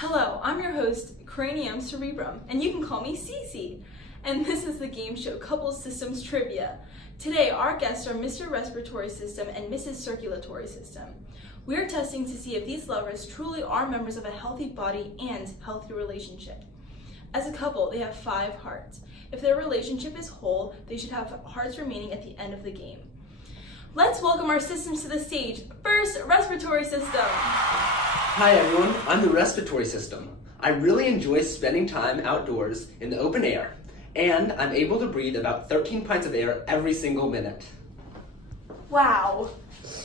Hello, I'm your host, Cranium Cerebrum, and you can call me Cece. And this is the game show Couple Systems Trivia. Today, our guests are Mr. Respiratory System and Mrs. Circulatory System. We are testing to see if these lovers truly are members of a healthy body and healthy relationship. As a couple, they have 5 hearts. If their relationship is whole, they should have hearts remaining at the end of the game. Let's welcome our systems to the stage. First, Respiratory System. Hi everyone, I'm the Respiratory System. I really enjoy spending time outdoors in the open air, and I'm able to breathe about 13 pints of air every single minute. Wow.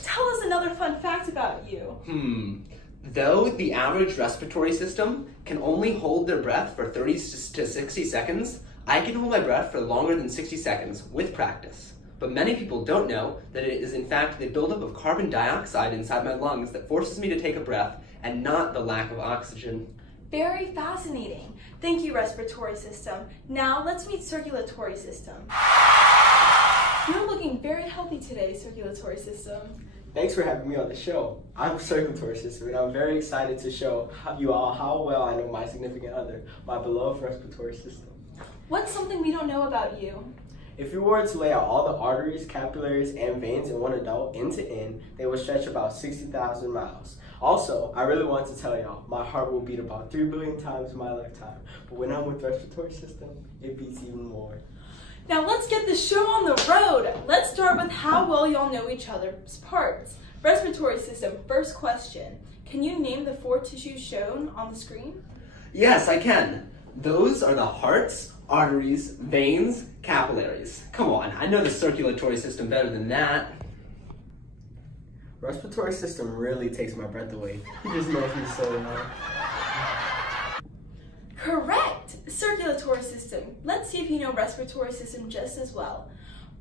Tell us another fun fact about you. Though the average respiratory system can only hold their breath for 30 to 60 seconds, I can hold my breath for longer than 60 seconds with practice. But many people don't know that it is in fact the buildup of carbon dioxide inside my lungs that forces me to take a breath and not the lack of oxygen. Very fascinating. Thank you, Respiratory System. Now let's meet Circulatory System. You're looking very healthy today, Circulatory System. Thanks for having me on the show. I'm Circulatory System, and I'm very excited to show you all how well I know my significant other, my beloved respiratory system. What's something we don't know about you? If you were to lay out all the arteries, capillaries, and veins in one adult end to end, they would stretch about 60,000 miles. Also, I really want to tell y'all, my heart will beat about 3 billion times in my lifetime, but when I'm with respiratory system, it beats even more. Now let's get the show on the road. Let's start with how well y'all know each other's parts. Respiratory System, first question. Can you name the 4 tissues shown on the screen? Yes, I can. Those are the hearts, arteries, veins, capillaries. Come on, I know the circulatory system better than that. Respiratory system really takes my breath away. He just knows me so well. Correct! Circulatory System. Let's see if you know Respiratory System just as well.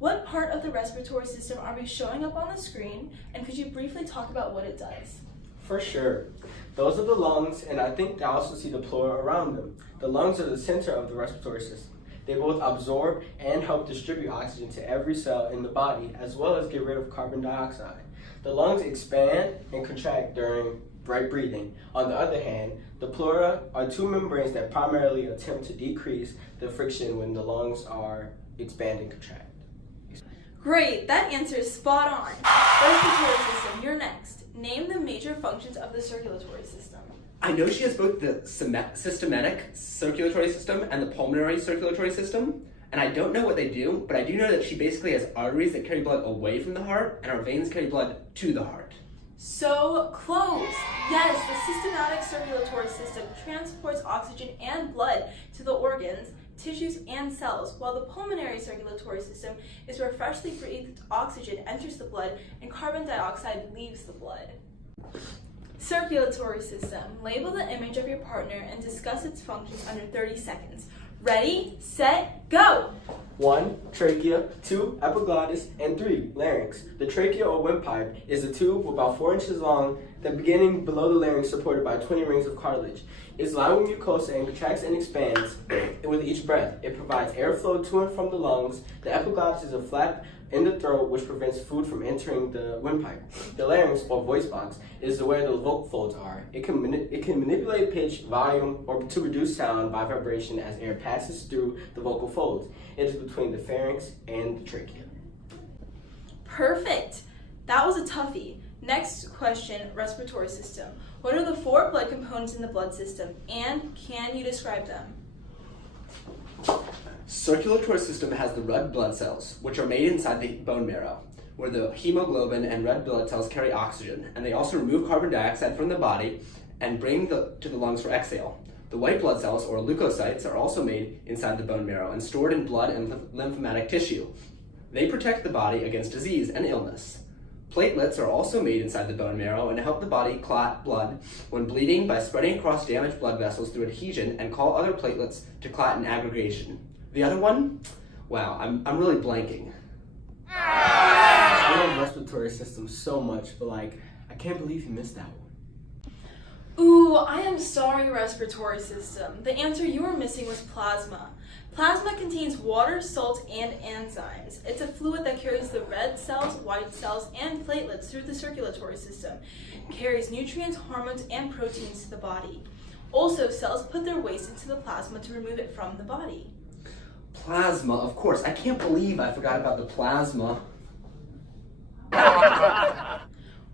What part of the respiratory system are we showing up on the screen, and could you briefly talk about what it does? For sure. Those are the lungs, and I think I also see the pleura around them. The lungs are the center of the respiratory system. They both absorb and help distribute oxygen to every cell in the body, as well as get rid of carbon dioxide. The lungs expand and contract during breathing. On the other hand, the pleura are 2 membranes that primarily attempt to decrease the friction when the lungs are expand and contract. Great, that answer is spot on. Respiratory System, you're next. Name the major functions of the circulatory system. I know she has both the systematic circulatory system and the pulmonary circulatory system, and I don't know what they do, but I do know that she basically has arteries that carry blood away from the heart, and our veins carry blood to the heart. So close! Yes, the systematic circulatory system transports oxygen and blood to the organs, tissues, and cells, while the pulmonary circulatory system is where freshly breathed oxygen enters the blood and carbon dioxide leaves the blood. Circulatory System. Label the image of your partner and discuss its functions under 30 seconds. Ready, set, go! 1. Trachea, 2. Epiglottis, and 3. Larynx. The trachea or windpipe is a tube about 4 inches long, the beginning below the larynx supported by 20 rings of cartilage. It is lined with mucosa and contracts and expands with each breath. It provides airflow to and from the lungs. The epiglottis is a flap in the throat which prevents food from entering the windpipe. The larynx, or voice box, is where the vocal folds are. It can manipulate pitch, volume, or to reduce sound by vibration as air passes through the vocal folds. It is between the pharynx and the trachea. Perfect! That was a toughie. Next question, Respiratory System. What are the 4 blood components in the blood system, and can you describe them? Circulatory system has the red blood cells, which are made inside the bone marrow, where the hemoglobin and red blood cells carry oxygen, and they also remove carbon dioxide from the body and bring to the lungs for exhale. The white blood cells, or leukocytes, are also made inside the bone marrow and stored in blood and lymphatic tissue. They protect the body against disease and illness. Platelets are also made inside the bone marrow and help the body clot blood when bleeding by spreading across damaged blood vessels through adhesion and call other platelets to clot in aggregation. The other one? Wow, I'm really blanking. I love respiratory system so much, but I can't believe you missed that one. Ooh, I am sorry, Respiratory System. The answer you were missing was plasma. Plasma contains water, salt, and enzymes. It's a fluid that carries the red cells, white cells, and platelets through the circulatory system. It carries nutrients, hormones, and proteins to the body. Also, cells put their waste into the plasma to remove it from the body. Plasma, of course. I can't believe I forgot about the plasma.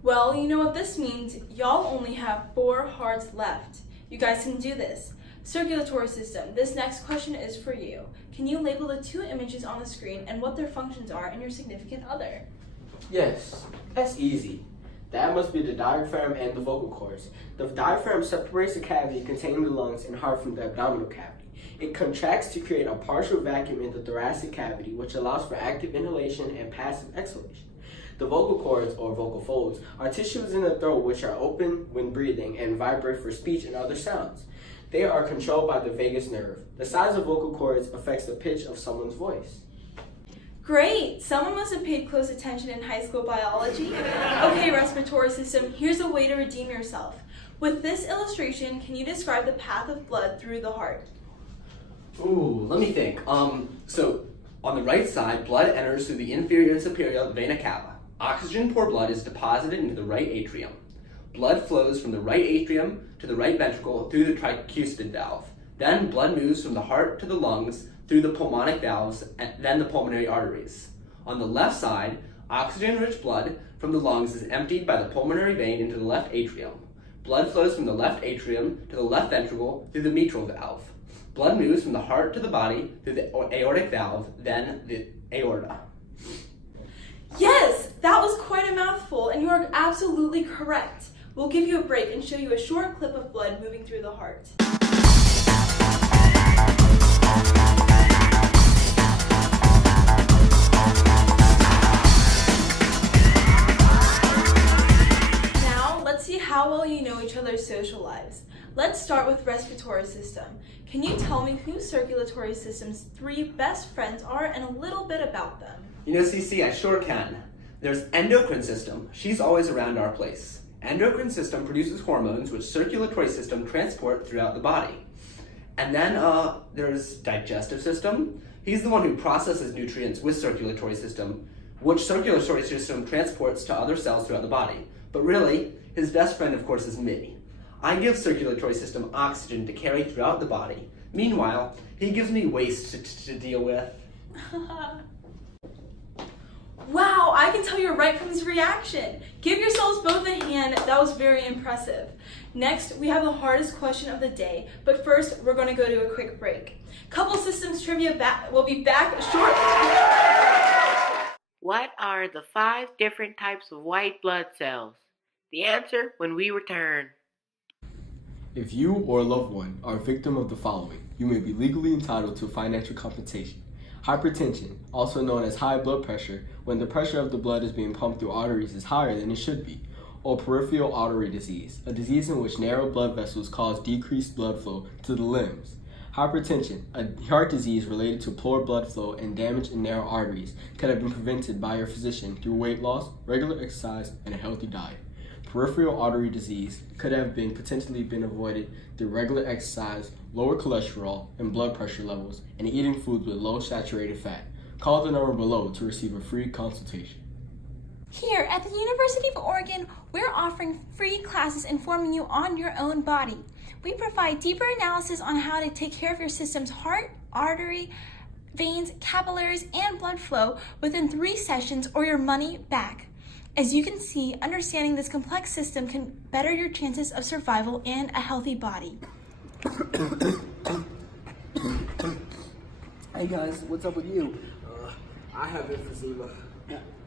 Well, you know what this means. Y'all only have 4 hearts left. You guys can do this. Circulatory system, this next question is for you. Can you label the 2 images on the screen and what their functions are and your significant other? Yes, that's easy. That must be the diaphragm and the vocal cords. The diaphragm separates the cavity containing the lungs and heart from the abdominal cavity. It contracts to create a partial vacuum in the thoracic cavity, which allows for active inhalation and passive exhalation. The vocal cords, or vocal folds, are tissues in the throat which are open when breathing and vibrate for speech and other sounds. They are controlled by the vagus nerve. The size of vocal cords affects the pitch of someone's voice. Great! Someone must have paid close attention in high school biology. Okay, respiratory system, here's a way to redeem yourself. With this illustration, can you describe the path of blood through the heart? Ooh, let me think. So on the right side, blood enters through the inferior and superior vena cava. Oxygen-poor blood is deposited into the right atrium. Blood flows from the right atrium to the right ventricle through the tricuspid valve. Then blood moves from the heart to the lungs through the pulmonic valves and then the pulmonary arteries. On the left side, oxygen-rich blood from the lungs is emptied by the pulmonary vein into the left atrium. Blood flows from the left atrium to the left ventricle through the mitral valve. Blood moves from the heart to the body through the aortic valve, then the aorta. Yes, that was quite a mouthful, and you are absolutely correct. We'll give you a break and show you a short clip of blood moving through the heart. Now, let's see how well you know each other's social lives. Let's start with respiratory system. Can you tell me who circulatory system's 3 best friends are and a little bit about them? You know, CC, I sure can. There's endocrine system. She's always around our place. Endocrine system produces hormones which circulatory system transport throughout the body. And then there's digestive system. He's the one who processes nutrients with circulatory system, which circulatory system transports to other cells throughout the body. But really, his best friend, of course, is me. I give circulatory system oxygen to carry throughout the body. Meanwhile, he gives me waste to deal with. Wow, I can tell you're right from his reaction. Give yourselves both a hand. That was very impressive. Next, we have the hardest question of the day, but first, we're going to go to a quick break. Couple Systems Trivia will be back shortly. What are the 5 different types of white blood cells? The answer when we return. If you or a loved one are a victim of the following, you may be legally entitled to financial compensation. Hypertension, also known as high blood pressure, when the pressure of the blood is being pumped through arteries is higher than it should be. Or peripheral artery disease, a disease in which narrow blood vessels cause decreased blood flow to the limbs. Hypertension, a heart disease related to poor blood flow and damage in narrow arteries, could have been prevented by your physician through weight loss, regular exercise, and a healthy diet. Peripheral artery disease could have been potentially been avoided through regular exercise, lower cholesterol and blood pressure levels, and eating foods with low saturated fat. Call the number below to receive a free consultation. Here at the University of Oregon, we're offering free classes informing you on your own body. We provide deeper analysis on how to take care of your system's heart, artery, veins, capillaries, and blood flow within 3 sessions or your money back. As you can see, understanding this complex system can better your chances of survival and a healthy body. Hey guys, what's up with you? I have emphysema.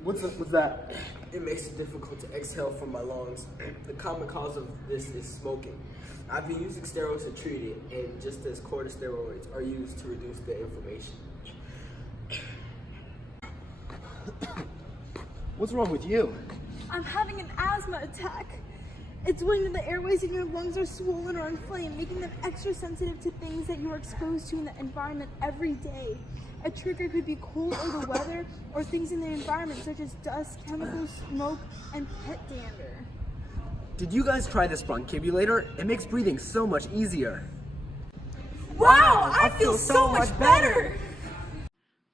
What's that? It makes it difficult to exhale from my lungs. The common cause of this is smoking. I've been using steroids to treat it, and just as corticosteroids are used to reduce the inflammation. What's wrong with you? I'm having an asthma attack. It's when the airways in your lungs are swollen or inflamed, making them extra sensitive to things that you are exposed to in the environment every day. A trigger could be cold or the weather, or things in the environment such as dust, chemicals, smoke, and pet dander. Did you guys try this bronchibulator? It makes breathing so much easier. Wow, I feel so much better!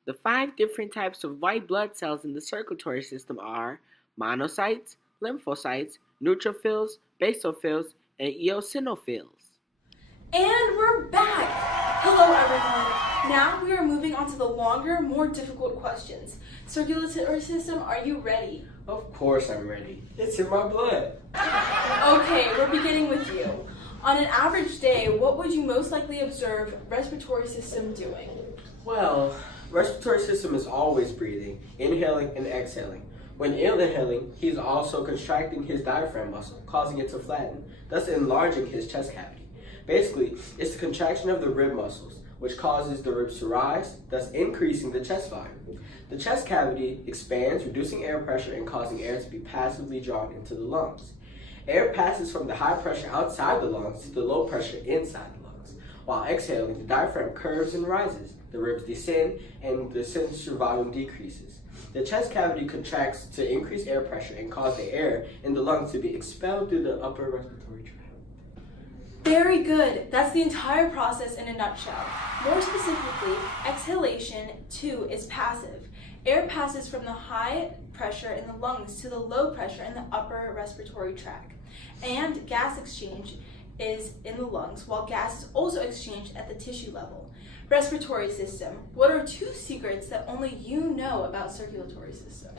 The 5 different types of white blood cells in the circulatory system are monocytes, lymphocytes, neutrophils, basophils, and eosinophils. And we're back! Hello everyone! Now we are moving on to the longer, more difficult questions. Circulatory system, are you ready? Of course I'm ready. It's in my blood. Okay, we're beginning with you. On an average day, what would you most likely observe respiratory system doing? Well, respiratory system is always breathing, inhaling and exhaling. When inhaling, he's also contracting his diaphragm muscle, causing it to flatten, thus enlarging his chest cavity. Basically, it's the contraction of the rib muscles, which causes the ribs to rise, thus increasing the chest volume. The chest cavity expands, reducing air pressure and causing air to be passively drawn into the lungs. Air passes from the high pressure outside the lungs to the low pressure inside the lungs. While exhaling, the diaphragm curves and rises, the ribs descend, and the sensor volume decreases. The chest cavity contracts to increase air pressure and cause the air in the lungs to be expelled through the upper respiratory tract. Very good. That's the entire process in a nutshell. More specifically, exhalation, too, is passive. Air passes from the high pressure in the lungs to the low pressure in the upper respiratory tract. And gas exchange is in the lungs, while gas is also exchanged at the tissue level. Respiratory system. What are 2 secrets that only you know about circulatory system?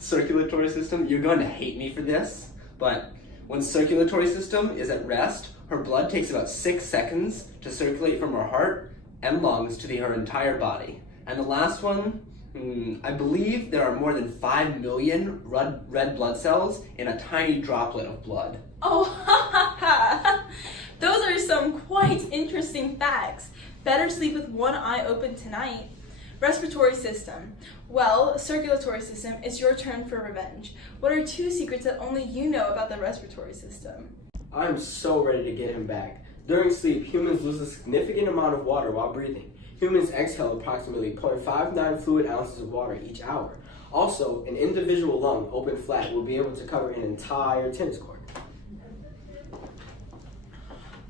Circulatory system, you're going to hate me for this, but when circulatory system is at rest, her blood takes about 6 seconds to circulate from her heart and lungs to her entire body. And the last one, I believe there are more than 5 million red blood cells in a tiny droplet of blood. Oh, ha ha ha! Those are some quite interesting facts. Better sleep with one eye open tonight. Respiratory system. Well, circulatory system, it's your turn for revenge. What are 2 secrets that only you know about the respiratory system? I'm so ready to get him back. During sleep, humans lose a significant amount of water while breathing. Humans exhale approximately 0.59 fluid ounces of water each hour. Also, an individual lung, open flat, will be able to cover an entire tennis court.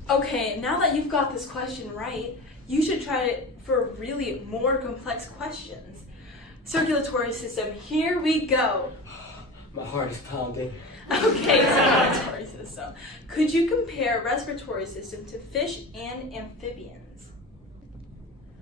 Okay, now that you've got this question right, you should try it for really more complex questions. Circulatory system, here we go. My heart is pounding. Okay, circulatory system. Could you compare respiratory system to fish and amphibians?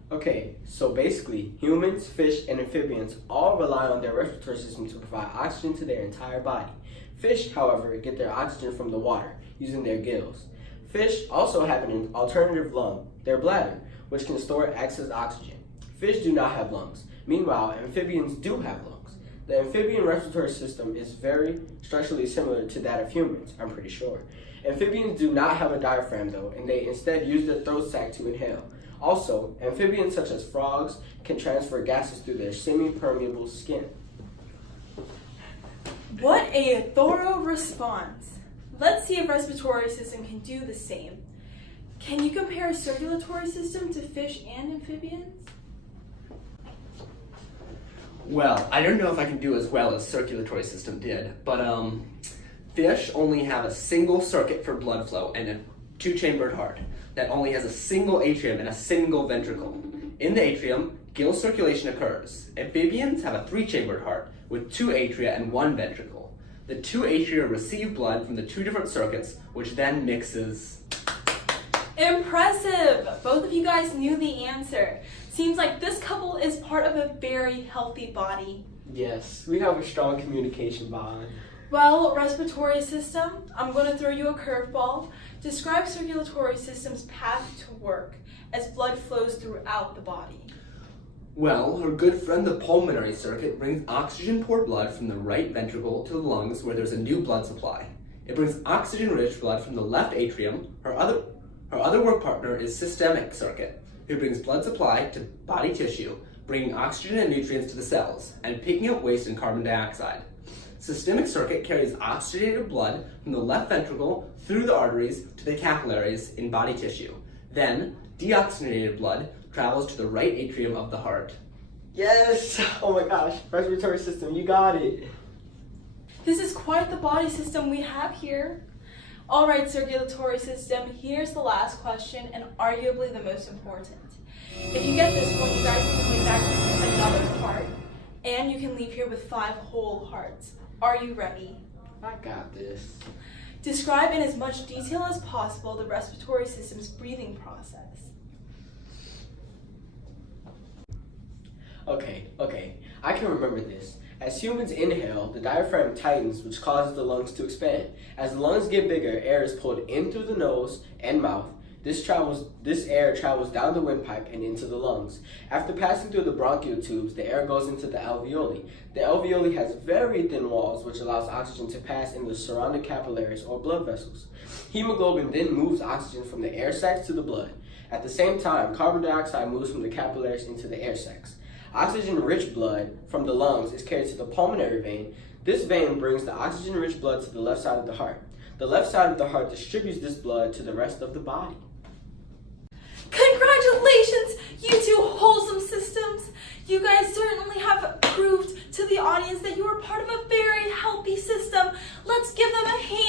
Okay, so basically, humans, fish, and amphibians all rely on their respiratory system to provide oxygen to their entire body. Fish, however, get their oxygen from the water, using their gills. Fish also have an alternative lung, their bladder, which can store excess oxygen. Fish do not have lungs. Meanwhile, amphibians do have lungs. The amphibian respiratory system is very structurally similar to that of humans, I'm pretty sure. Amphibians do not have a diaphragm though, and they instead use their throat sac to inhale. Also, amphibians such as frogs can transfer gases through their semi-permeable skin. What a thorough response. Let's see if respiratory system can do the same. Can you compare a circulatory system to fish and amphibians? Well, I don't know if I can do as well as circulatory system did, but fish only have a single circuit for blood flow and a 2-chambered heart that only has a single atrium and a single ventricle. In the atrium, gill circulation occurs. Amphibians have a 3-chambered heart with 2 atria and 1 ventricle. The 2 atria receive blood from the 2 different circuits, which then mixes. Impressive! Both of you guys knew the answer. Seems like this couple is part of a very healthy body. Yes, we have a strong communication bond. Well, respiratory system, I'm going to throw you a curveball. Describe circulatory system's path to work as blood flows throughout the body. Well, her good friend the pulmonary circuit brings oxygen-poor blood from the right ventricle to the lungs where there's a new blood supply. It brings oxygen-rich blood from the left atrium. Her other work partner is systemic circuit, who brings blood supply to body tissue, bringing oxygen and nutrients to the cells, and picking up waste and carbon dioxide. Systemic circuit carries oxygenated blood from the left ventricle through the arteries to the capillaries in body tissue. Then, deoxygenated blood travels to the right atrium of the heart. Yes! Oh my gosh, respiratory system, you got it. This is quite the body system we have here. All right, circulatory system, here's the last question and arguably the most important. If you get this one, you guys can come back with another heart, and you can leave here with 5 whole hearts. Are you ready? I got this. Describe in as much detail as possible the respiratory system's breathing process. Okay, I can remember this. As humans inhale, the diaphragm tightens, which causes the lungs to expand. As the lungs get bigger, air is pulled in through the nose and mouth. This air travels down the windpipe and into the lungs. After passing through the bronchial tubes, the air goes into the alveoli. The alveoli has very thin walls, which allows oxygen to pass in the surrounding capillaries or blood vessels. Hemoglobin then moves oxygen from the air sacs to the blood. At the same time, carbon dioxide moves from the capillaries into the air sacs. Oxygen-rich blood from the lungs is carried to the pulmonary vein. This vein brings the oxygen-rich blood to the left side of the heart. The left side of the heart distributes this blood to the rest of the body. Congratulations, you two wholesome systems! You guys certainly have proved to the audience that you are part of a very healthy system. Let's give them a hand.